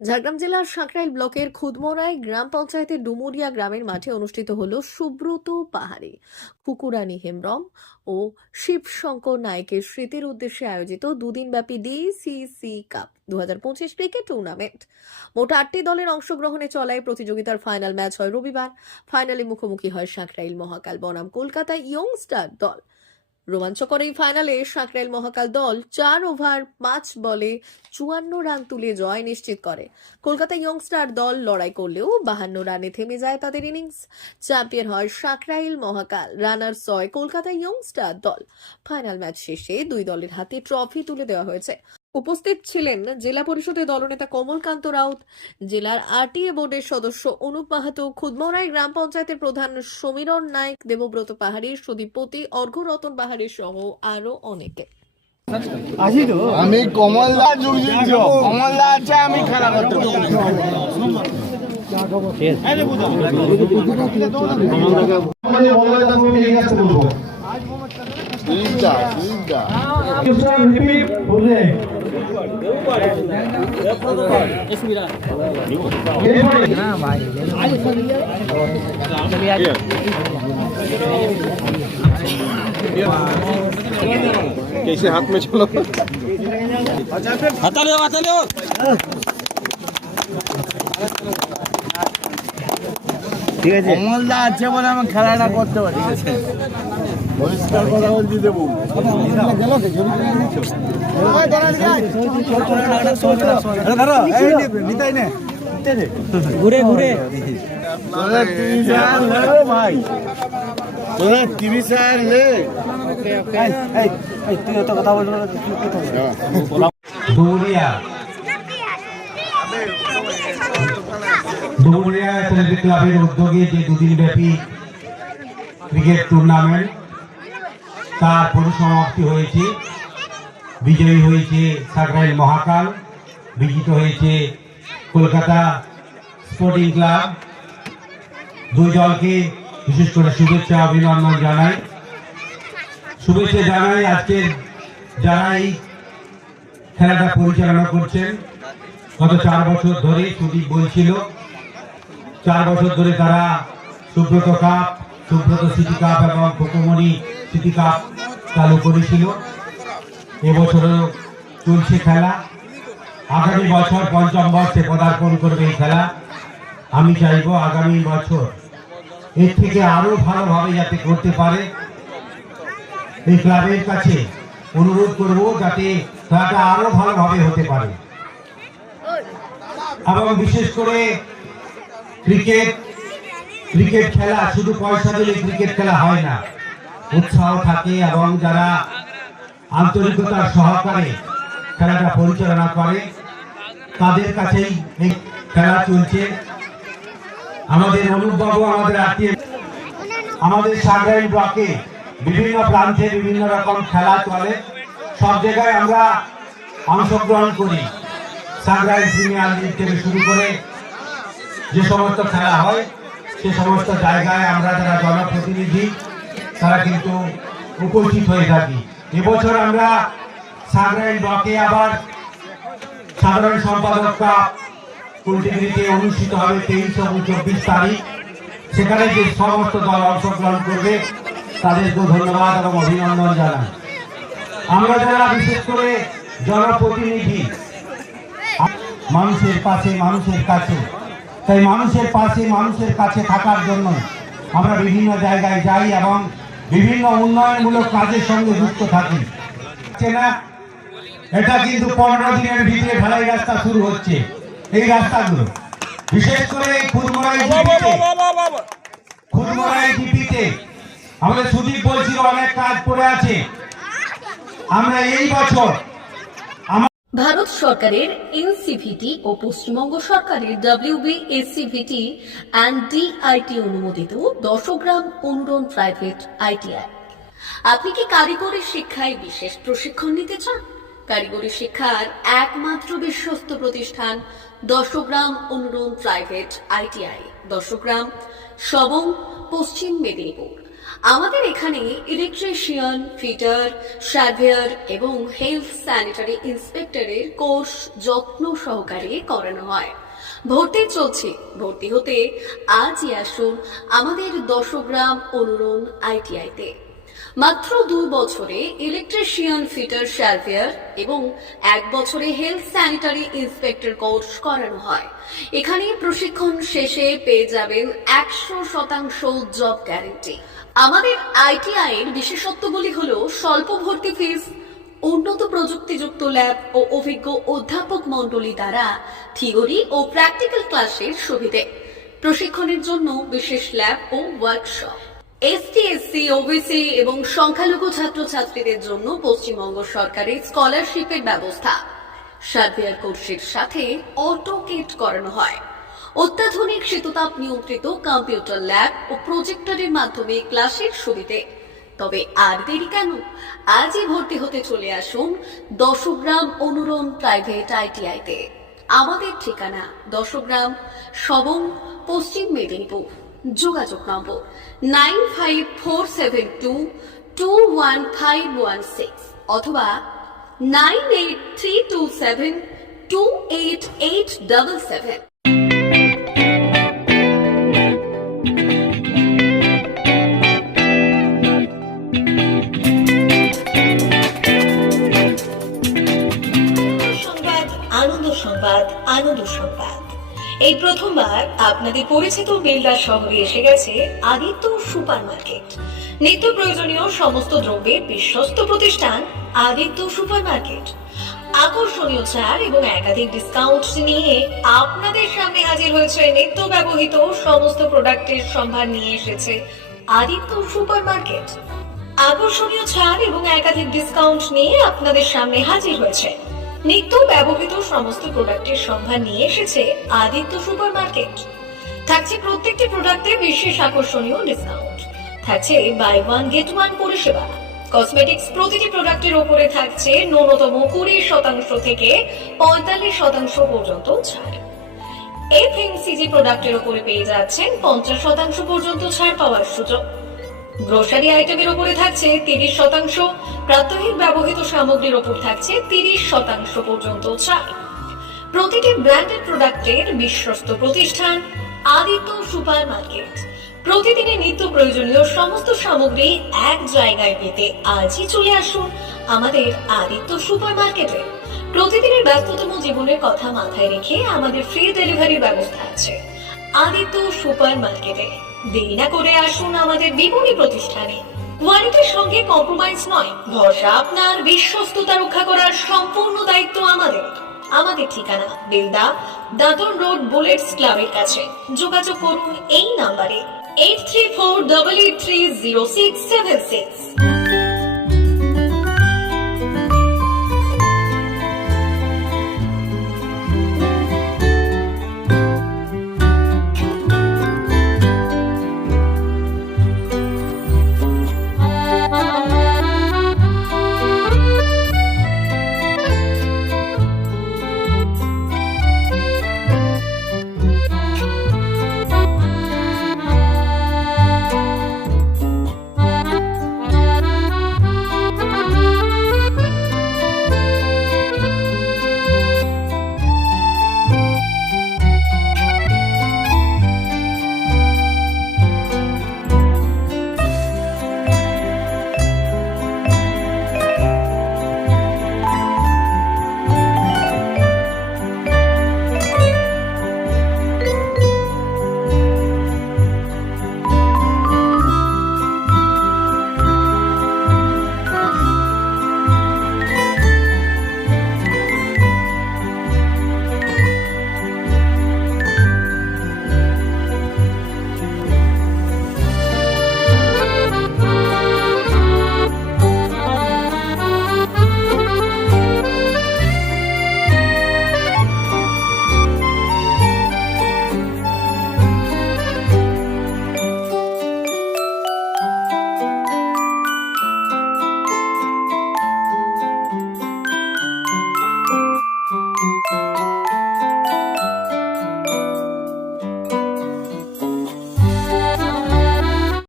ঝাড়গ্রাম জেলার সাঁকরাইল ব্লকের খুদমোড়ায় গ্রাম পঞ্চায়েতের ডুমুরিয়া গ্রামের মাঠে অনুষ্ঠিত হল সুব্রত পাহাড়ি, কুকুরানী হেমব্রম ও শিবশঙ্কর নায়েকের স্মৃতির উদ্দেশ্যে আয়োজিত দুদিনব্যাপী ডিসিসি কাপ 2025 ক্রিকেট টুর্নামেন্ট। মোট 8টি দলের অংশগ্রহণে চলায় প্রতিযোগিতার ফাইনাল ম্যাচ হয় রবিবার। ফাইনালে মুখোমুখি হয় সাঁকরাইল মহাকাল বনাম কলকাতা ইয়ংস্টার দল। রোমাঞ্চকর এই ফাইনালে সাঁকরাইল মহাকাল দল 4 ওভার 5 বলে 54 রান তুলে জয় নিশ্চিত করে। কলকাতা ইয়ংস্টার দল লড়াই করলেও 52 রানে থেমে যায় তাদের ইনিংস। চ্যাম্পিয়ন হয় সাঁকরাইল মহাকাল, রানার্স হয় কলকাতা ইয়ংস্টার দল। ফাইনাল ম্যাচ শেষে দুই দলের হাতে ট্রফি তুলে দেওয়া হয়েছে। উপস্থিত ছিলেন জেলা পরিষদের দলনেতা কমলকান্ত রাউত, জেলার আরটিএ বোর্ডের সদস্য অনুপ মাহাতো, খুদমোড়াই গ্রাম পঞ্চায়েতের প্রধান সমীরণ নায়ক, দেবব্রত পাহাড়ি, সুদীপপতি, অর্ঘ্যরতন পাহাড়ি সহ আরো অনেকে। আমি কমলদা কমলদা আছে, আমি খেলা করতে कैसे हाथ में चलो हटा लो ঠিক আছে। কমলদা আছে বলে আমি খেলাটা করতে পারি। ঠিক আছে, পরিষ্কার কথা বলছি দেবো। ঘুরে ঘুরে ভাই, তোরা 30,000 নে। তুই এত কথা বলবো ডুমুরিয়া অ্যাথলেটিক ক্লাবের উদ্যোগে যে দুদিন ব্যাপী ক্রিকেট টুর্নামেন্ট তার পরিসমাপ্তি হয়েছে। বিজয়ী হয়েছে সাঁকরাইল মহাকাল, বিজিত হয়েছে কলকাতা স্পোর্টিং ক্লাব। দুই দলকে বিশেষ করে শুভেচ্ছা অভিনন্দন জানাই। শুভেচ্ছা জানাই আজকের যারা এই খেলাটা পরিচালনা করছেন। গত 4 বছর ধরে সুদীপ বলছিল 4 বছর ধরে তারা Subrata cup, Subrata city cup এবং ফুকুমনি সিটি কাপ চালু করেছিল। এবছরও চলছে খেলা। আগামী বছর 5ম বর্ষে পদার্পণ করবে এই খেলা। আমি চাইব আগামী বছর এর থেকে আরো ভালোভাবে যাতে করতে পারে। এই ক্লাবের কাছে অনুরোধ করব যাতে খেলাটা আরো ভালোভাবে হতে পারে। এবং বিশেষ করে ক্রিকেট খেলা শুধু পয়সা দিলে ক্রিকেট খেলা হয় না, উৎসাহ থাকে এবং যারা আন্তরিকতার সহকারে খেলাটা পরিচালনা করে তাদের কাছেই এই খেলা চলছে। আমাদের অনুপবাবু, আমাদের আত্মীয়, আমাদের সাঁকরাইল ব্লকে বিভিন্ন প্রান্তে বিভিন্ন রকম খেলা চলে। সব জায়গায় আমরা অংশগ্রহণ করি। সাঁকরাইল প্রিমিয়ার লিগ থেকে শুরু করে যে সমস্ত খেলা হয় সে সমস্ত জায়গায় আমরা যারা জনপ্রতিনিধি তারা কিন্তু উপস্থিত হয়ে থাকি। এবছর আমরা সাঁকরাইল ব্লকে আবার সাধারণ সম্পাদক কাপ কুলটিগিরিতে অনুষ্ঠিত হবে 23 এবং 24 তারিখ। সেখানে যে সমস্ত দল অংশগ্রহণ করবে তাদেরকে ধন্যবাদ এবং অভিনন্দন জানাই। আমরা যারা বিশেষ করে জনপ্রতিনিধি, মানুষের পাশে মানুষের কাছে, তাই মানুষের পাশে মানুষের কাছে থাকার জন্য আমরা বিভিন্ন জায়গায় যাই এবং বিভিন্ন উন্নয়নমূলক কাজের সঙ্গে যুক্ত থাকি। এটা কিন্তু 15 দিনের ভিতরে ঢালাই রাস্তা শুরু হচ্ছে। এই রাস্তাগুলো বিশেষ করে খুদমোড়াই ডিপিতে আমাদের সুদীপ বলছিল অনেক কাজ পড়ে আছে। আমরা এই বছর ভারত সরকারের এনসিভিটি ও পশ্চিমবঙ্গ সরকারের WBSCVT অ্যান্ড DIT অনুমোদিত 10 গ্রাম অনুরণ প্রাইভেট ITI। আপনি কি কারিগরি শিক্ষায় বিশেষ প্রশিক্ষণ নিতে চান? কারিগরি শিক্ষার একমাত্র বিশ্বস্ত প্রতিষ্ঠান 10 গ্রাম অনুরণ প্রাইভেট ITI, 10 গ্রাম, সবং, পশ্চিম মেদিনীপুর। আমাদের এখানে ইলেকট্রিশিয়ান, ফিটার, সার্ভেয়ার এবং হেলথ স্যানিটারি ইন্সপেক্টরের কোর্স যত্ন সহকারে করানো হয়। ভর্তি চলছে। ভর্তি হতে আজই আসুন আমাদের 10 গ্রাম অনুরণ আইটিআইতে। মাত্র 2 বছরে ইলেকট্রিশিয়ান, ফিটার, সার্ভেয়ার এবং 1 বছরে হেলথ স্যানিটারি ইন্সপেক্টর কোর্স করানো হয়। এখানে প্রশিক্ষণ শেষে পেয়ে যাবেন 100% জব গ্যারান্টি। আমাদের আইটিআই এর বিশেষত্বগুলি হলো স্বল্প ভর্তি ফিস, উন্নত প্রযুক্তিযুক্ত ল্যাব ও অভিজ্ঞ অধ্যাপক মণ্ডলী দ্বারা থিওরি ও প্র্যাকটিক্যাল ক্লাসের সুবিধে, প্রশিক্ষণের জন্য বিশেষ ল্যাব ও ওয়ার্কশপ, এসটি, এসসি, ওবিসি এবং সংখ্যালঘু ছাত্রছাত্রীদের জন্য পশ্চিমবঙ্গ সরকারের স্কলারশিপের ব্যবস্থা। সার্ভেয়ার কোর্সের সাথে অটোকেট করানো হয়। অত্যাধুনিক শীততাপ নিয়ন্ত্রিত কম্পিউটার ল্যাব ও প্রজেক্টরের মাধ্যমে ক্লাসের সুবিধে। তবে আর দেরি কেন? আজই ভর্তি হতে চলে আসুন 10 গ্রাম অনুরণ প্রাইভেট আইটিআইতে। আমাদের ঠিকানা 10 গ্রাম, সবং, পশ্চিম মেদিনীপুর। যোগাযোগ নম্বর 9547221516 অথবা 9832728877। আনন্দ সংবাদ, আনন্দ সংবাদ। এই প্রথমবার আপনাদের পরিচিত বেলদা শহরে এসে গেছে আদিত্য সুপার মার্কেট। নিত্য প্রয়োজনীয় সমস্ত দ্রব্যের বিশ্বস্ত প্রতিষ্ঠান আদিত্য সুপার মার্কেট। আকর্ষণীয় ছাড় এবং একাধিক ডিসকাউন্ট নিয়ে আপনাদের সামনে হাজির হয়েছে। নিত্য ব্যবহৃত সমস্ত প্রোডাক্টের সম্ভার নিয়ে এসেছে আদিত্য সুপার মার্কেট। আকর্ষণীয় ছাড় এবং একাধিক ডিসকাউন্ট নিয়ে আপনাদের সামনে হাজির হয়েছে। নিত্য ব্যবহৃত সমস্ত প্রোডাক্টের সম্ভার নিয়ে এসেছে আদিত্য সুপার মার্কেট। থাকছে প্রত্যেকটি প্রোডাক্টে বিশেষ আকর্ষণীয় ডিসকাউন্ট। থাকছে বাই ওয়ান গেট ওয়ান পরিষেবা। কসমেটিক্স প্রতিটি প্রোডাক্টের উপরে থাকছে ন্যূনতম 20% থেকে 45% পর্যন্ত ছাড়। এফএমসিজি প্রোডাক্টের উপরে পেয়ে যাচ্ছেন 50% পর্যন্ত ছাড় পাওয়ার সুযোগ। গ্রোসারি আইটেমের উপরে থাকছে 30%, প্রাত্যহিক ব্যবহৃত সামগ্রীর উপর থাকছে 30% পর্যন্ত ছাড়। প্রতিটি ব্র্যান্ডেড প্রোডাক্টের বিশ্বস্ত প্রতিষ্ঠান আদিত্য সুপার মার্কেট। প্রতিদিনের নিত্য প্রয়োজনীয় সমস্ত সামগ্রী এক জায়গায় পেতে আজই চলে আসুন আমাদের আদিত্য সুপার মার্কেটে। প্রতিদিনের ব্যস্ততম জীবনের কথা মাথায় রেখে আমাদের ফ্রি ডেলিভারির ব্যবস্থা আছে আদিত্য সুপার মার্কেটে। দেরি না করে আসুন আমাদের বিপণী প্রতিষ্ঠানে। কোয়ালিটির সঙ্গে কম্প্রোমাইজ নয়, ভরসা আপনার, বিশ্বস্ততা রক্ষা করার সম্পূর্ণ দায়িত্ব আমাদের। আমাদের ঠিকানা বেলদা, দাদন রোড, বুলেটস ক্লাবের কাছে। যোগাযোগ করুন এই নাম্বারে 8348830676।